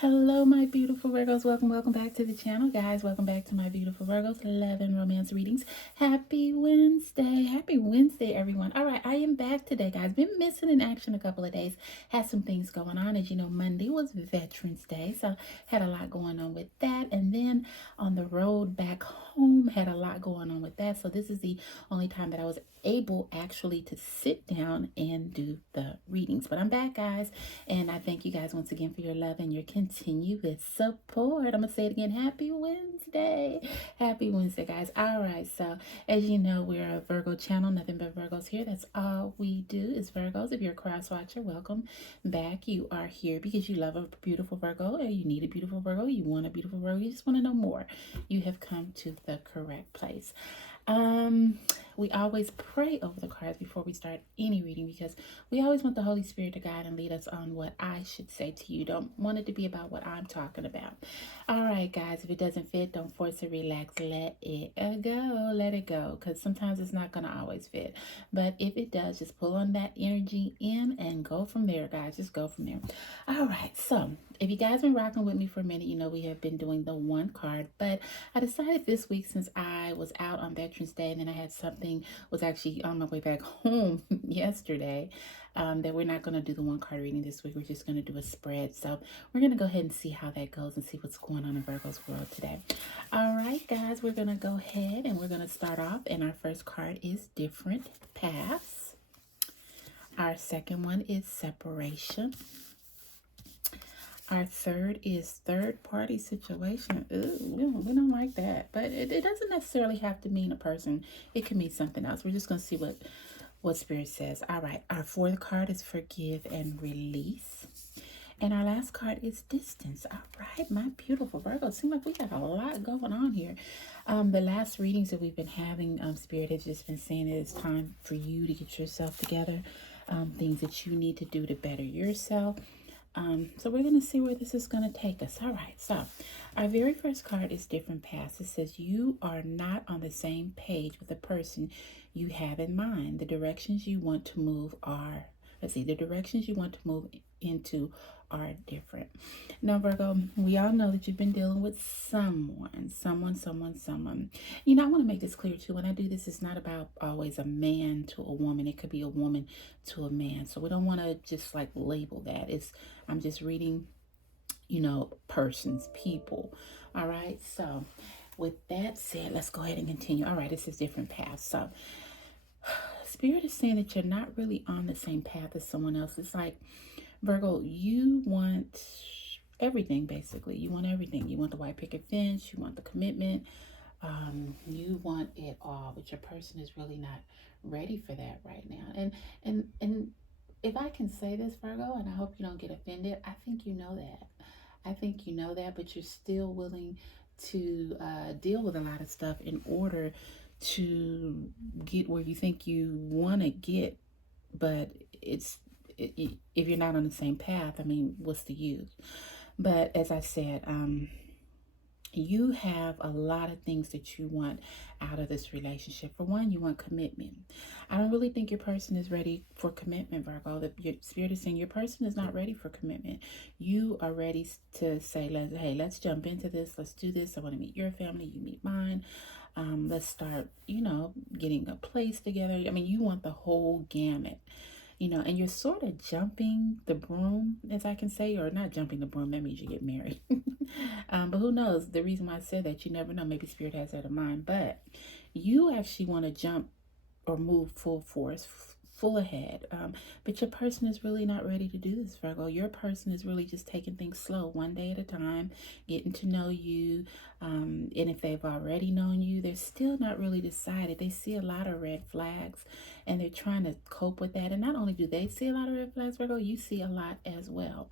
Hello, my beautiful Virgos. Welcome back to the channel, guys. Welcome back to my beautiful Virgos love and romance readings. Happy Wednesday, everyone. All right, I am back today, guys. Been missing in action a couple of days. Had some things going on. As you know, Monday was Veterans Day, so had a lot going on with that. And then on the road back home, had a lot going on with that. So this is the only time that I was able actually to sit down and do the readings. But I'm back, guys, and I thank you guys once again for your love and your continuous support. I'm gonna say it again. Happy Wednesday. Happy Wednesday, guys. All right, so as you know, we're a Virgo channel, nothing but Virgos here. That's all we do is Virgos. If you're a cross watcher, welcome back. You are here because you love a beautiful Virgo, or you need a beautiful Virgo, you want a beautiful Virgo, you just want to know more. You have come to the correct place. We always pray over the cards before we start any reading because we always want the Holy Spirit to guide and lead us on what I should say to you. Don't want it to be about what I'm talking about. All right, guys, if it doesn't fit, don't force it, relax, let it go, let it go, because sometimes it's not going to always fit. But if it does, just pull on that energy in and go from there, guys. Just go from there. All right, so if you guys been rocking with me for a minute, you know we have been doing the one card, but I decided this week, since I was out on Veterans Day and then I had something, was actually on my way back home yesterday, that we're not going to do the one card reading this week. We're just going to do a spread. So we're going to go ahead and see how that goes and see what's going on in Virgo's world today. All right, guys, we're going to go ahead and we're going to start off. And our first card is different paths. Our second one is separation. Our third is third party situation. Ooh, we don't like that. But it doesn't necessarily have to mean a person. It can mean something else. We're just going to see what Spirit says. All right. Our fourth card is forgive and release. And our last card is distance. All right, my beautiful Virgo. Seems like we got a lot going on here. The last readings that we've been having, Spirit has just been saying it is time for you to get yourself together. Things that you need to do to better yourself. So we're going to see where this is going to take us. All right, so our very first card is different paths. It says you are not on the same page with the person you have in mind. The directions you want to move are, the directions you want to move into are different. Now, Virgo, we all know that you've been dealing with someone. You know, I want to make this clear too. When I do this, it's not about always a man to a woman. It could be a woman to a man. So we don't want to just like label that. I'm just reading, you know, persons, people. All right. So with that said, let's go ahead and continue. All right. This is different paths. So Spirit is saying that you're not really on the same path as someone else. It's like, Virgo, you want everything, basically. You want everything. You want the white picket fence. You want the commitment. You want it all, but your person is really not ready for that right now. And if I can say this, Virgo, and I hope you don't get offended, I think you know that. I think you know that, but you're still willing to deal with a lot of stuff in order to get where you think you want to get, but if you're not on the same path, I mean, what's the use? But as I said, you have a lot of things that you want out of this relationship. For one, you want commitment. I don't really think your person is ready for commitment, Virgo. Your Spirit is saying your person is not ready for commitment. You are ready to say, hey, let's jump into this. Let's do this. I want to meet your family. You meet mine. Let's start, you know, getting a place together. I mean, you want the whole gamut. You know, and you're sort of jumping the broom, as I can say, or not jumping the broom. That means you get married. But who knows? The reason why I said that, you never know. Maybe Spirit has that in mind. But you actually want to jump or move full force, full ahead. But your person is really not ready to do this, Virgo. Your person is really just taking things slow, one day at a time, getting to know you. And if they've already known you, they're still not really decided. They see a lot of red flags and they're trying to cope with that. And not only do they see a lot of red flags, Virgo, you see a lot as well.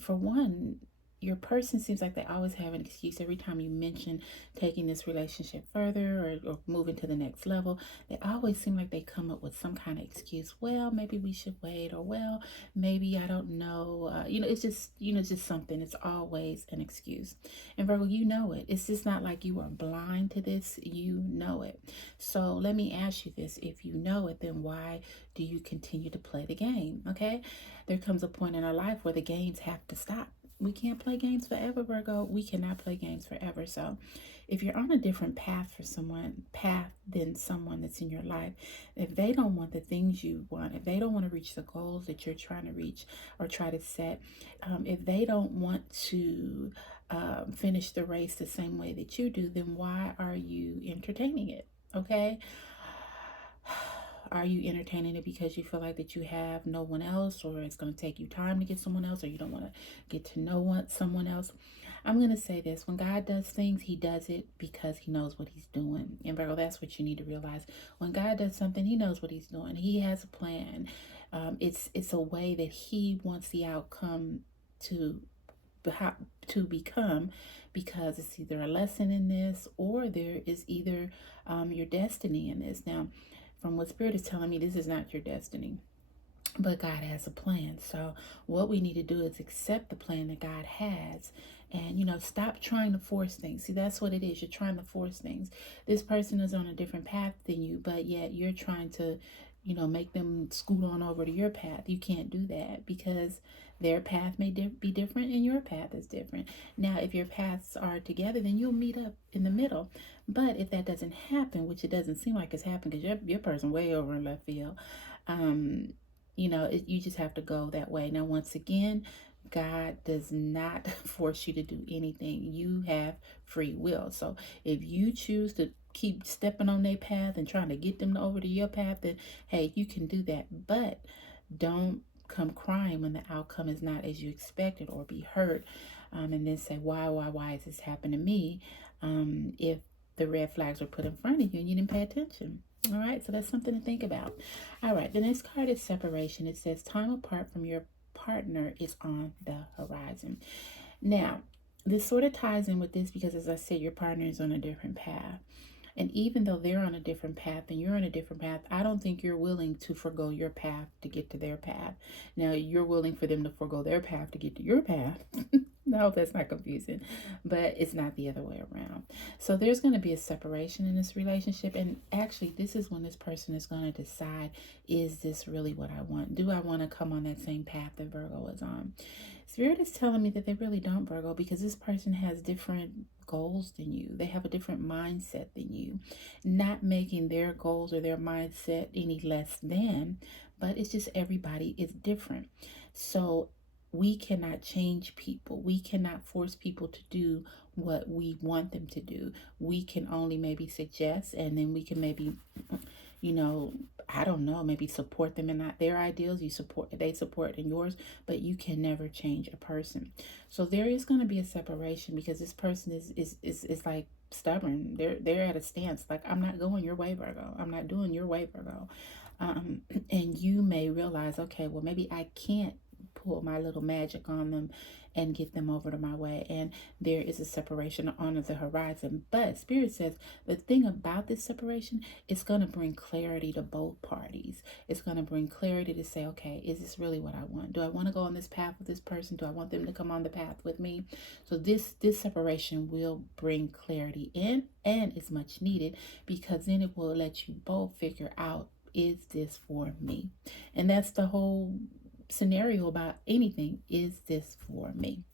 For one, your person seems like they always have an excuse every time you mention taking this relationship further or moving to the next level. They always seem like they come up with some kind of excuse. Well, maybe we should wait, or well, maybe I don't know. You know, it's just something. It's always an excuse. And Virgo, you know it. It's just not like you are blind to this. You know it. So let me ask you this. If you know it, then why do you continue to play the game? Okay? There comes a point in our life where the games have to stop. We can't play games forever, Virgo. We cannot play games forever. So if you're on a different path than someone that's in your life, if they don't want the things you want, if they don't want to reach the goals that you're trying to reach or try to set, if they don't want to finish the race the same way that you do, then why are you entertaining it? Okay. Are you entertaining it because you feel like that you have no one else, or it's going to take you time to get someone else, or you don't want to get to know someone else? I'm going to say this: when God does things, he does it because he knows what he's doing. And Virgo, that's what you need to realize. When God does something, he knows what he's doing. He has a plan. It's a way that he wants the outcome to become, because it's either a lesson in this, or there is either your destiny in this. Now, from what Spirit is telling me, this is not your destiny, but God has a plan. So what we need to do is accept the plan that God has, and stop trying to force things. See, that's what it is. You're trying to force things. This person is on a different path than you, but yet you're trying to make them scoot on over to your path. You can't do that, because their path may be different and your path is different. Now, if your paths are together, then you'll meet up in the middle. But if that doesn't happen, which it doesn't seem like it's happened, because your person way over in left field, you just have to go that way. Now, once again, God does not force you to do anything. You have free will. So if you choose to keep stepping on their path and trying to get them over to your path, then hey, you can do that. But don't come crying when the outcome is not as you expected, or be hurt, and then say, why is this happening to me? If the red flags were put in front of you and you didn't pay attention. All right, so that's something to think about. All right, the next card is separation. It says time apart from your partner is on the horizon. Now, this sort of ties in with this, because as I said, your partner is on a different path. And even though they're on a different path and you're on a different path, I don't think you're willing to forgo your path to get to their path. Now, you're willing for them to forgo their path to get to your path. I hope that's not confusing, but it's not the other way around. So there's going to be a separation in this relationship. And actually, this is when this person is going to decide, is this really what I want? Do I want to come on that same path that Virgo is on? Spirit is telling me that they really don't, Virgo, because this person has different goals than you. They have a different mindset than you. Not making their goals or their mindset any less than, but it's just everybody is different. So we cannot change people. We cannot force people to do what we want them to do. We can only maybe suggest, and then we can maybe, I don't know, maybe support them in their ideals. They support in yours, but you can never change a person. So there is going to be a separation, because this person is like stubborn. They're at a stance, like, I'm not going your way, Virgo. I'm not doing your way, Virgo. And you may realize, okay, well, maybe I can't pull my little magic on them and get them over to my way, and there is a separation on the horizon. But Spirit says the thing about this separation, it's going to bring clarity to both parties. It's going to bring clarity to say, okay, is this really what I want? Do I want to go on this path with this person? Do I want them to come on the path with me? So this separation will bring clarity in, and it's much needed, because then it will let you both figure out, is this for me? And that's the whole scenario about anything. Is this for me?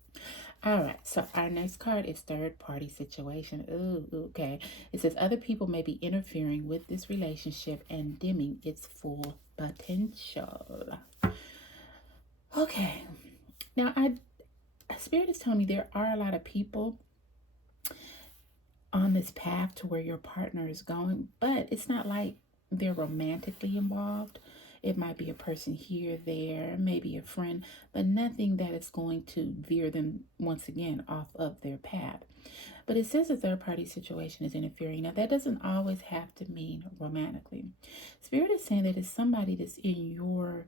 All right, so our next card is third party situation. Ooh, okay. It says other people may be interfering with this relationship and dimming its full potential. Okay. Now, Spirit is telling me there are a lot of people on this path to where your partner is going, but it's not like they're romantically involved. It might be a person here, there, maybe a friend, but nothing that is going to veer them once again off of their path. But it says a third party situation is interfering. Now, that doesn't always have to mean romantically. Spirit is saying that it's somebody that's in your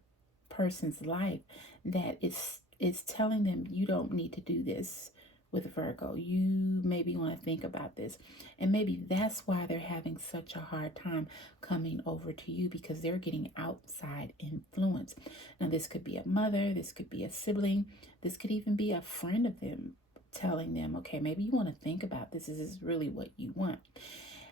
person's life that is telling them, you don't need to do this with Virgo. You maybe want to think about this. And maybe that's why they're having such a hard time coming over to you, because they're getting outside influence. Now, this could be a mother, this could be a sibling, this could even be a friend of them telling them, okay, maybe you want to think about this. Is this really what you want?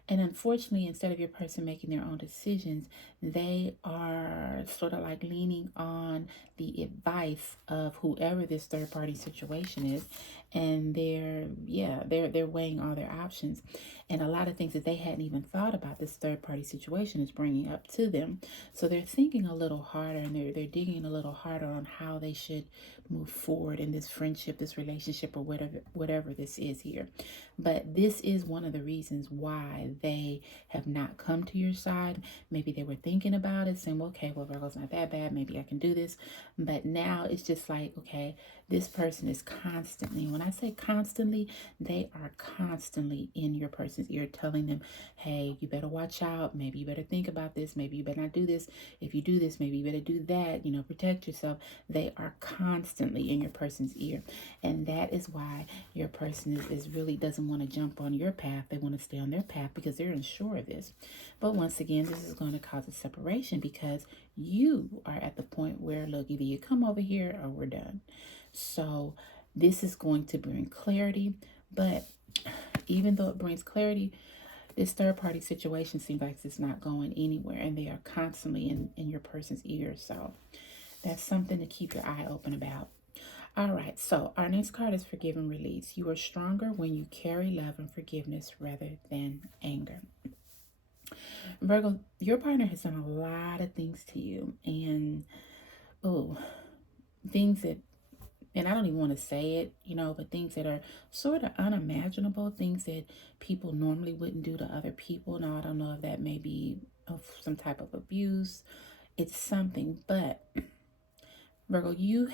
And unfortunately, instead of your person making their own decisions, they are sort of like leaning on the advice of whoever this third party situation is. And they're weighing all their options. And a lot of things that they hadn't even thought about this third party situation is bringing up to them. So they're thinking a little harder, and they're digging a little harder on how they should move forward in this friendship, this relationship, or whatever this is here. But this is one of the reasons why they have not come to your side. Maybe they were thinking about it, saying, well, okay, well, Virgo's not that bad. Maybe I can do this. But now it's just like, okay, this person is constantly, when I say constantly, they are constantly in your person's ear telling them, hey, you better watch out. Maybe you better think about this. Maybe you better not do this. If you do this, maybe you better do that. Protect yourself. They are constantly in your person's ear. And that is why your person is really doesn't want to jump on your path. They want to stay on their path because they're unsure of this. But once again, this is going to cause a separation because you are at the point where, look, either you come over here or we're done. So this is going to bring clarity. But even though it brings clarity, this third party situation seems like it's not going anywhere, and they are constantly in your person's ears. So that's something to keep your eye open about. All right, so our next card is forgive and release. You are stronger when you carry love and forgiveness rather than anger. Virgo, your partner has done a lot of things to you, and things that, and I don't even want to say it, but things that are sort of unimaginable, things that people normally wouldn't do to other people. Now, I don't know if that may be of some type of abuse. It's something, but Virgo, you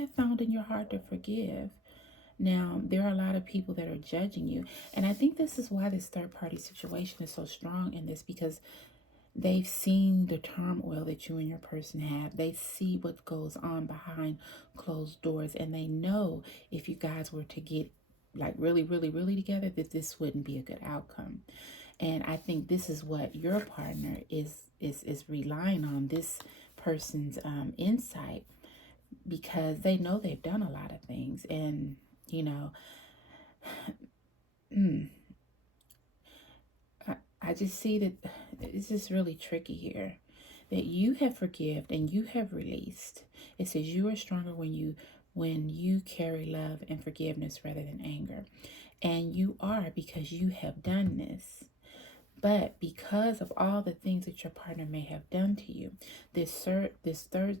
have found in your heart to forgive. Now, there are a lot of people that are judging you. And I think this is why this third party situation is so strong in this, because they've seen the turmoil that you and your person have. They see what goes on behind closed doors. And they know if you guys were to get like really, really, really together, that this wouldn't be a good outcome. And I think this is what your partner is relying on, this person's insight, because they know they've done a lot of things. And, I just see that it's just really tricky here. That you have forgiven and you have released. It says you are stronger when you carry love and forgiveness rather than anger. And you are, because you have done this. But because of all the things that your partner may have done to you, this third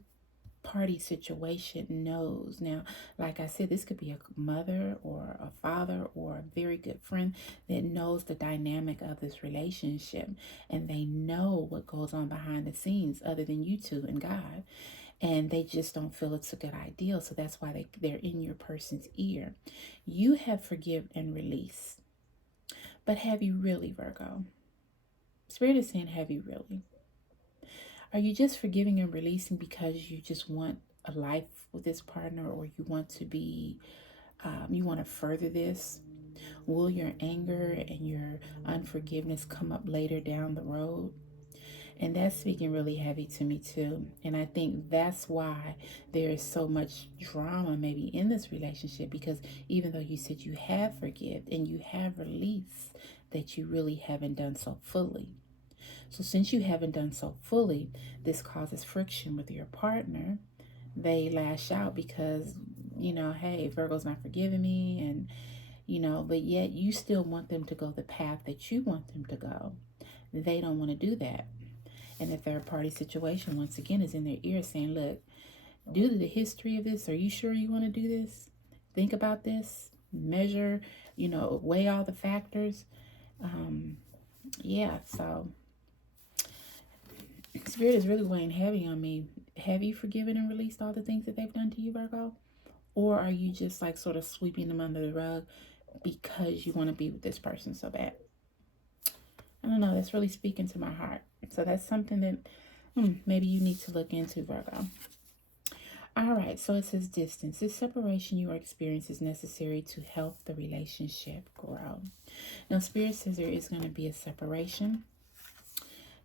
party situation knows. Now, like I said, this could be a mother or a father or a very good friend that knows the dynamic of this relationship, and they know what goes on behind the scenes other than you two and God, and they just don't feel it's a good idea. So that's why they're in your person's ear. You have forgiven and released, but have you really, Virgo? Spirit is saying, have you really? Are you just forgiving and releasing because you just want a life with this partner, or you want to be, you want to further this? Will your anger and your unforgiveness come up later down the road? And that's speaking really heavy to me too. And I think that's why there is so much drama maybe in this relationship, because even though you said you have forgiven and you have released, that you really haven't done so fully. So since you haven't done so fully, this causes friction with your partner. They lash out because, hey, Virgo's not forgiving me, and, but yet you still want them to go the path that you want them to go. They don't want to do that. And the third party situation, once again, is in their ear saying, look, due to the history of this, are you sure you want to do this? Think about this, measure, weigh all the factors. So Spirit is really weighing heavy on me. Have you forgiven and released all the things that they've done to you, Virgo? Or are you just like sort of sweeping them under the rug because you want to be with this person so bad? I don't know. That's really speaking to my heart. So that's something that maybe you need to look into, Virgo. All right. So it says distance. This separation you are experiencing is necessary to help the relationship grow. Now, Spirit says there is going to be a separation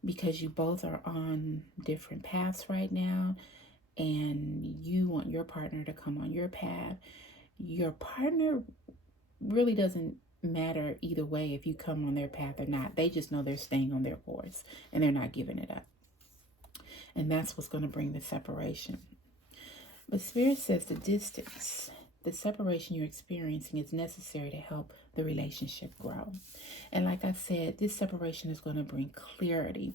because you both are on different paths right now, and you want your partner to come on your path. Your partner really doesn't matter either way if you come on their path or not. They just know they're staying on their course and they're not giving it up. And that's what's going to bring the separation. But Spirit says the distance, the separation you're experiencing is necessary to help the relationship grow. And like I said, this separation is going to bring clarity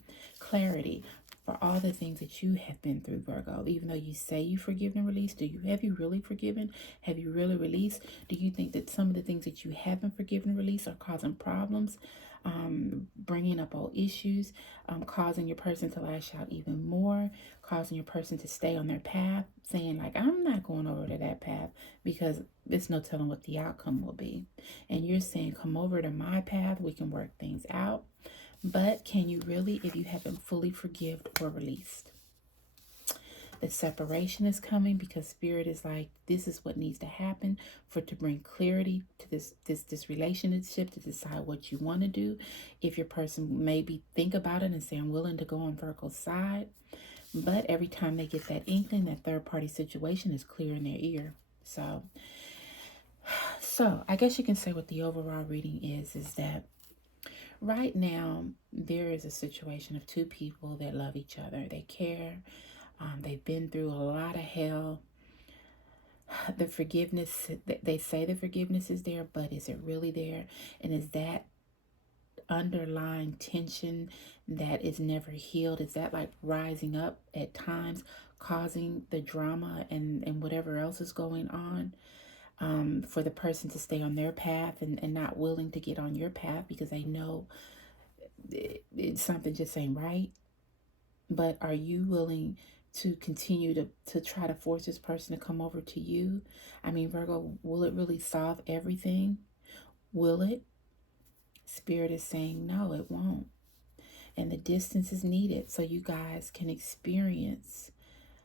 for all the things that you have been through, Virgo. Even though you say you forgiven and released, have you really forgiven? Have you really released? Do you think that some of the things that you haven't forgiven and released are causing problems? Bringing up old issues, causing your person to lash out even more, causing your person to stay on their path, saying like, I'm not going over to that path because there's no telling what the outcome will be. And you're saying, come over to my path, we can work things out. But can you really, if you haven't fully forgiven or released? The separation is coming because Spirit is like, this is what needs to happen to bring clarity to this relationship, to decide what you want to do. If your person maybe think about it and say, I'm willing to go on Virgo's side, but every time they get that inkling, that third party situation is clear in their ear. So I guess you can say what the overall reading is that right now there is a situation of two people that love each other. They care. They've been through a lot of hell. The forgiveness, they say the forgiveness is there, but is it really there? And is that underlying tension that is never healed, is that like rising up at times, causing the drama and whatever else is going on, for the person to stay on their path and not willing to get on your path because they know it's something just ain't right? But are you willing to continue to try to force this person to come over to you? I mean, Virgo, will it really solve everything? Will it? Spirit is saying no, it won't. And the distance is needed so you guys can experience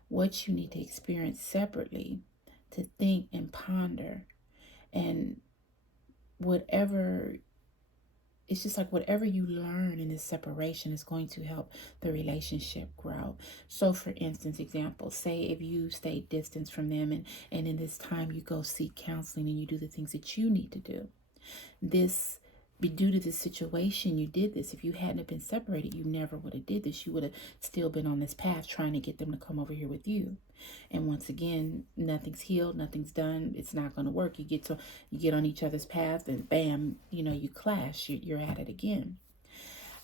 what you need to experience separately, to think and ponder. And whatever, it's just like whatever you learn in this separation is going to help the relationship grow. So for instance, example, say if you stay distance from them and in this time you go seek counseling and you do the things that you need to do. This be due to this situation, you did this. If you hadn't been separated, you never would have did this. You would have still been on this path trying to get them to come over here with you. And once again, nothing's healed, nothing's done. It's not going to work. You get on each other's path and bam, you clash. You're at it again.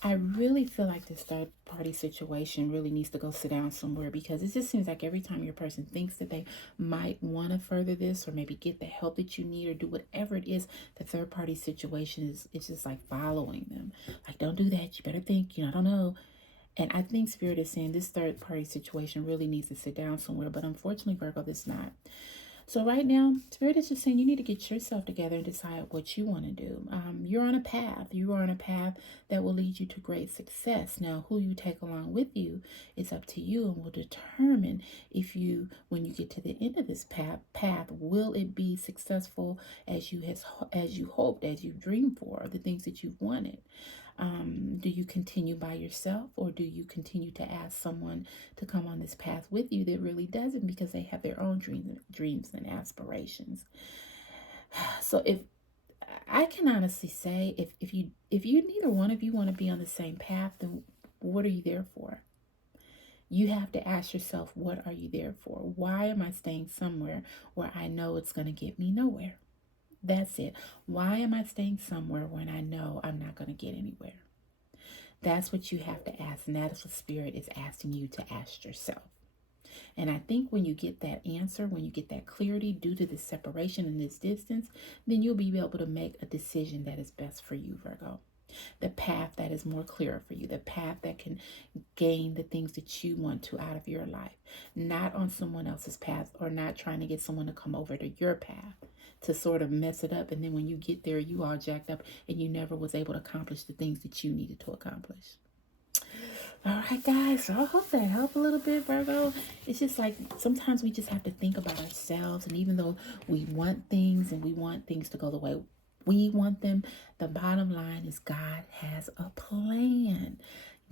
I really feel like this third party situation really needs to go sit down somewhere, because it just seems like every time your person thinks that they might want to further this or maybe get the help that you need or do whatever it is, the third party situation it's just like following them. Like, don't do that. You better think, I don't know. And I think Spirit is saying this third party situation really needs to sit down somewhere. But unfortunately, Virgo, this not. So right now, Spirit is just saying you need to get yourself together and decide what you want to do. You're on a path. You are on a path that will lead you to great success. Now, who you take along with you is up to you and will determine if when you get to the end of this path, will it be successful as you hoped, as you dreamed for, the things that you've wanted. Do you continue by yourself, or do you continue to ask someone to come on this path with you that really doesn't, because they have their own dreams and aspirations? So if I can honestly say, if you neither one of you want to be on the same path, then what are you there for? You have to ask yourself, what are you there for? Why am I staying somewhere where I know it's going to get me nowhere? That's it. Why am I staying somewhere when I know I'm not going to get anywhere? That's what you have to ask, and that is what Spirit is asking you to ask yourself. And I think when you get that answer, when you get that clarity due to this separation and this distance, then you'll be able to make a decision that is best for you, Virgo. The path that is more clear for you, the path that can gain the things that you want to out of your life, not on someone else's path, or not trying to get someone to come over to your path to sort of mess it up. And then when you get there, you all jacked up and you never was able to accomplish the things that you needed to accomplish. All right, guys, so I hope that helped a little bit, Virgo. It's just like sometimes we just have to think about ourselves. And even though we want things and we want things to go the way we want them, the bottom line is God has a plan.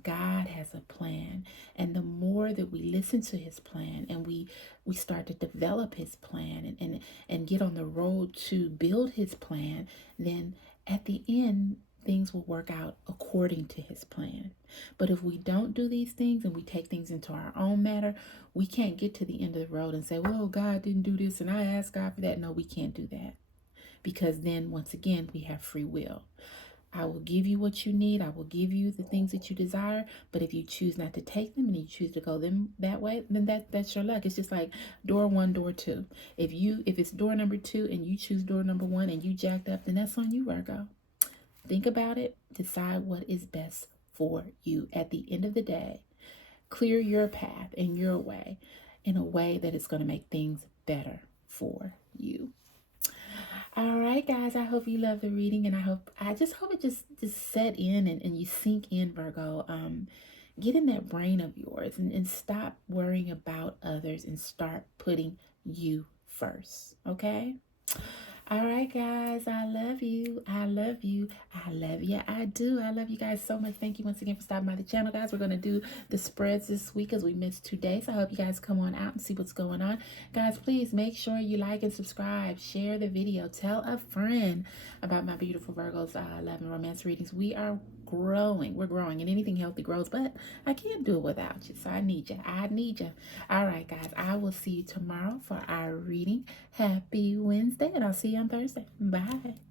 God has a plan. And the more that we listen to his plan and we start to develop his plan and get on the road to build his plan, then at the end, things will work out according to his plan. But if we don't do these things and we take things into our own matter, we can't get to the end of the road and say, well, God didn't do this and I asked God for that. No, we can't do that, because then once again, we have free will. I will give you what you need. I will give you the things that you desire. But if you choose not to take them and you choose to go them that way, then that's your luck. It's just like door one, door two. If it's door number two and you choose door number one and you jacked up, then that's on you, Virgo. Think about it. Decide what is best for you. At the end of the day, clear your path and your way in a way that is going to make things better for you. All right, guys, I hope you love the reading, and I just hope it just set in and you sink in, Virgo. Get in that brain of yours and stop worrying about others and start putting you first, okay? All right, guys, I love you. I love you. I love you. I do. I love you guys so much. Thank you once again for stopping by the channel, guys. We're going to do the spreads this week as we missed 2 days. I hope you guys come on out and see what's going on. Guys, please make sure you like and subscribe. Share the video. Tell a friend about my beautiful Virgos love and romance readings. We are growing. We're growing, and anything healthy grows, but I can't do it without you, so I need you. I need you. All right, guys, I will see you tomorrow for our reading. Happy Wednesday, and I'll see you on Thursday. Bye.